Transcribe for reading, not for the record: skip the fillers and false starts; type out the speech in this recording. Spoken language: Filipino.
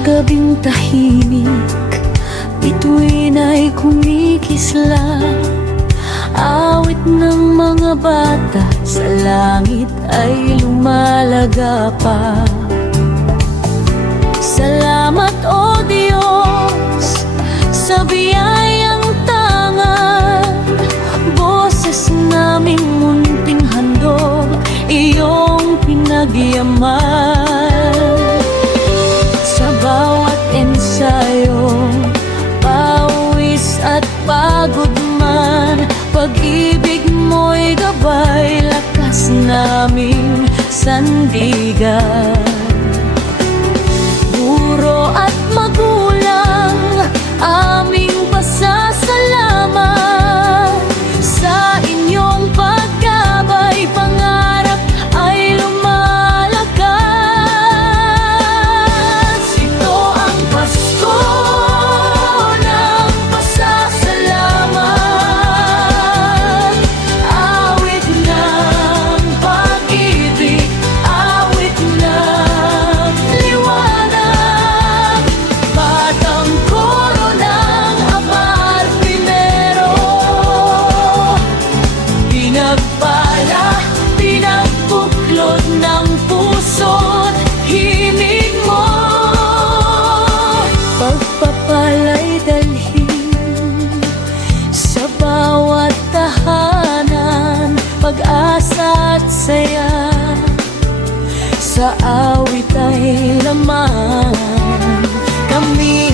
gabing tahimik, bituin ay kumikisla. Awit ng mga bata sa langit ay lumalaga pa. Salamat o Diyos sa biyayang tangan, boses naming munting handog, iyong pinagyaman. Sa bawat ensayo, pawis at pagod man, pag-ibig mo'y gabay, lakas naming sandigan. Guro at magulang, aming pasasalamat sa inyong paggabay, pangarap ay lumalakas. Ito ang Pasko ng pasasalamat, awit ng pag-ibig, awit ng liwanag, batang koro ng Amar Primero. Pinagpala, pinagbuklod ng puso't himig mo, pagpapala'y dalhin sa bawat tahanan, pag-asa at saya sa awit ay laman. Kami